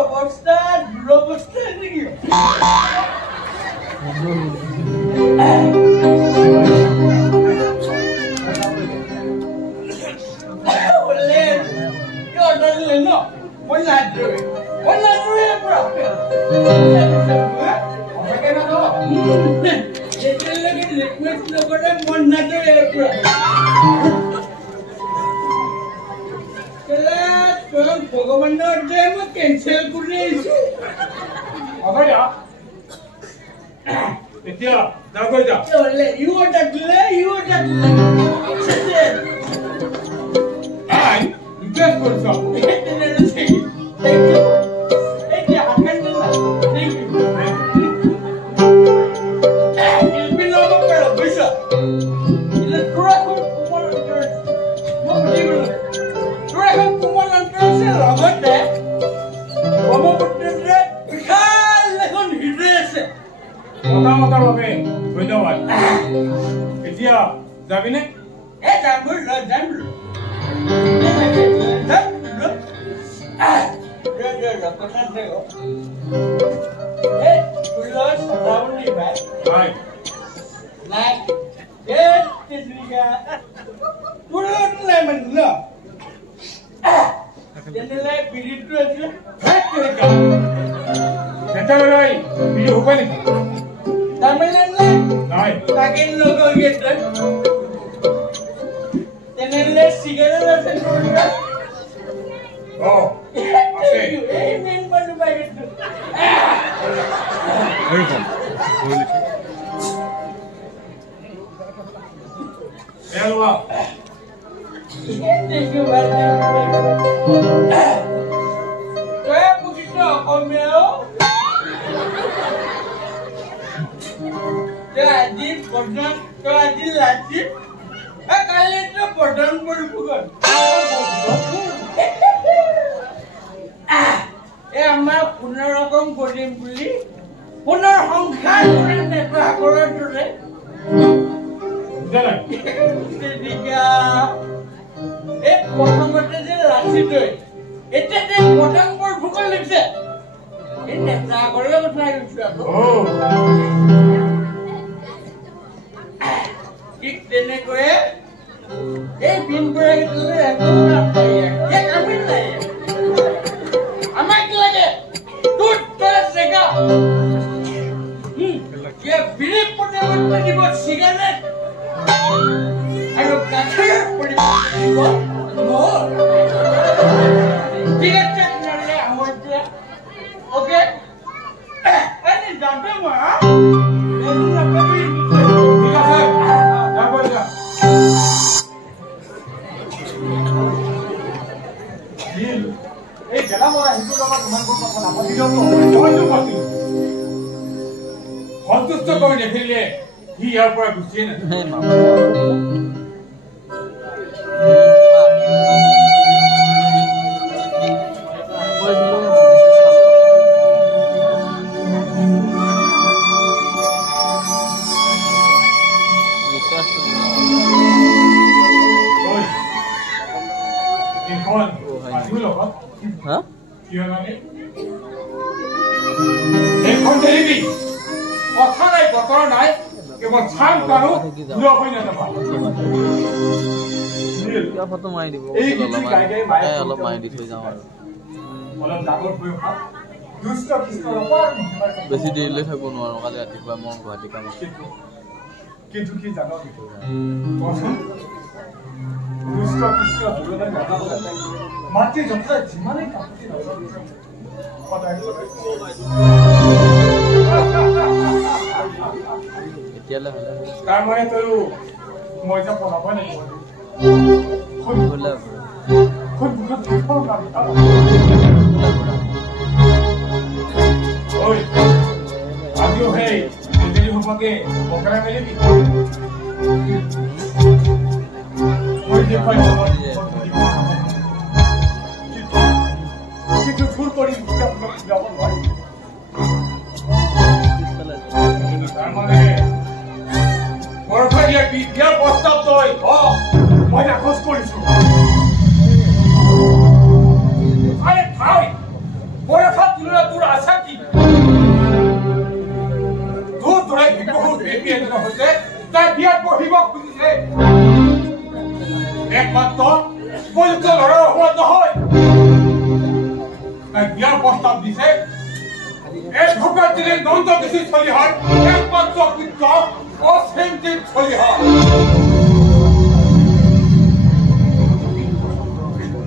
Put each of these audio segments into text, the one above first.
অবস্থা দুরবস্থা নাকি no, one not do it. One not do it, bro. One not do it, bro. Pokemon not them cancel police. Okay, yeah. It's here. Now go down. You want that delay? You want that delay? Just for some. Thank you. Thank you. Thank you. You've been over for a bishop. It's a dragon to one of yours. Dragon to one of yours. What that? One of the because I can't erase it. Mota babe. We know what. It's here. Zabine? Hey, Jambu. Oh, okay. Amen, Manu Bagat. Very fun. Really. Hello. Thank you very much. Kaya begitu, Omeo. Jadi perdana, jadi lagi. Kali itu perdana berbukan. আমার পুনরকম করিম বুলি পুনৰ সংখ্যাৰ কৰি নেপা কৰাৰ দৰে এই প্ৰথমতে যে ৰাখিলৈ এতিয়া যে পটাংবোৰ ভোকল লিখছে এই নেতা কৰিলে কথা কৈছো আকৌ ঠিক তেনেকৈয়ে এই বিনপুৰা গীতলৈ একদম নাপায় এক আমি নাই আমাকে লাগে দুধ তোরা সেগা ये बिली पुणे मत দিব সিগারেট আর কাছে পড়ি দিব নো ঠিক আছে নালে আমার দিয়া ওকে আরে জানবে মা এমন না কবি ঠিক আছে যাবো যা এই জেলা মরা হিন্দু লগত তোমার কোন কথা না বলি দাও তো পাতি সন্তুষ্ট কৰি দেখিলে কি ইয়াৰ পৰা গুচি না Huh? You know it? এখন দেবি কথা নাই বতর নাই কেবল ছান পাৰো দুৰ হৈ নাযাবা কিয় ফটো মাৰি দিব অলপ মাৰি দি থৈ যাওঁ আৰু অলপ ডাঙৰ হৈ হা দুষ্ট কৃষ্ণৰ ওপৰ বেছি দেৰিলৈ থাকিব নোৱাৰো কালি ৰাতিপুৱা মই গুৱাহাটী কাম আছে কিন্তু কি জানো কচোন দুষ্ট কৃষ্ণ দুজনে নাযাব মাটি জমা যিমানে কাপতি নকৰি এতিয়ালৈ হ'লে তাৰ মানে তই মই যে পঢ়াব লাগিব ঐ আজিও সেই যদি হোপাকে বকৰা মেলিবি মই যে পাই কিন্তু চুৰ কৰি যাব নোৱাৰি তাৰ মানে বৰফাৰীয়া বিদ্যাৰ প্ৰস্তাৱ তই মই নাকচ কৰিছো আৰে ভাই প্ৰস্তাৱ দিছে এই ভোটৰ দিলে নন্দ বেছি চলি হয় একমাত্ৰ পুত্ৰ অচিন্তিত চলি হয়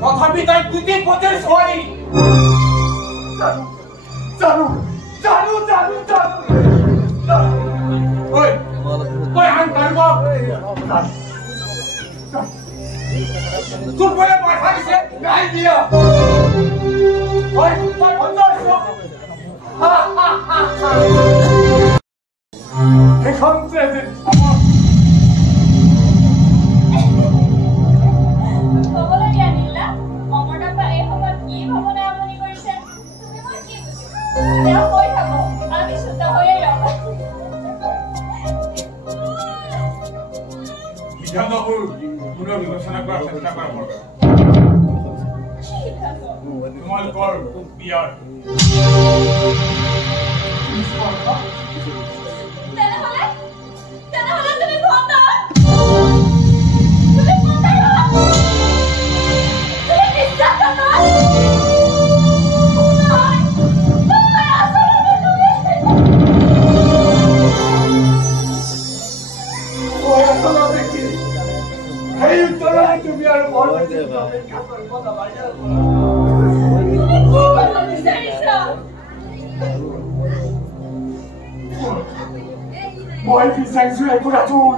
তথাপি তাই দুটি পতিৰ ছোৱালী জানো ঐ আন পাৰিব তোৰ বোলে পইচা দিছে নাই দিয়া ঐ তই বন্ধ হৈছ এখন প্ৰেজেণ্ট কবলৈ দিয়া নীলা মমৰ ডাবা এই সময়ত কি ভাৱনা আমনি কৰিছে তুমি মই কি বুজিম তেওঁ কৈ থাকো আমি শুদ্ধ হৈয়ে ৰ'ব সিদ্ধান্তবোৰ পুনৰ বিবেচনা কৰাৰ চেষ্টা কৰা তোমালোকৰ বিয়াৰ তেনেহলে তুমি ভণ্ড মই বিচাৰিছো একো ৰাজুল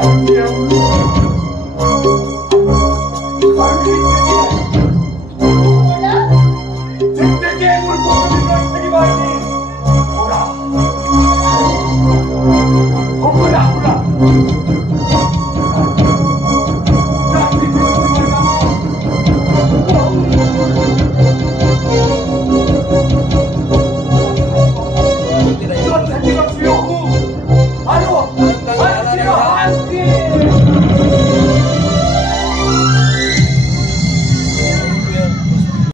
I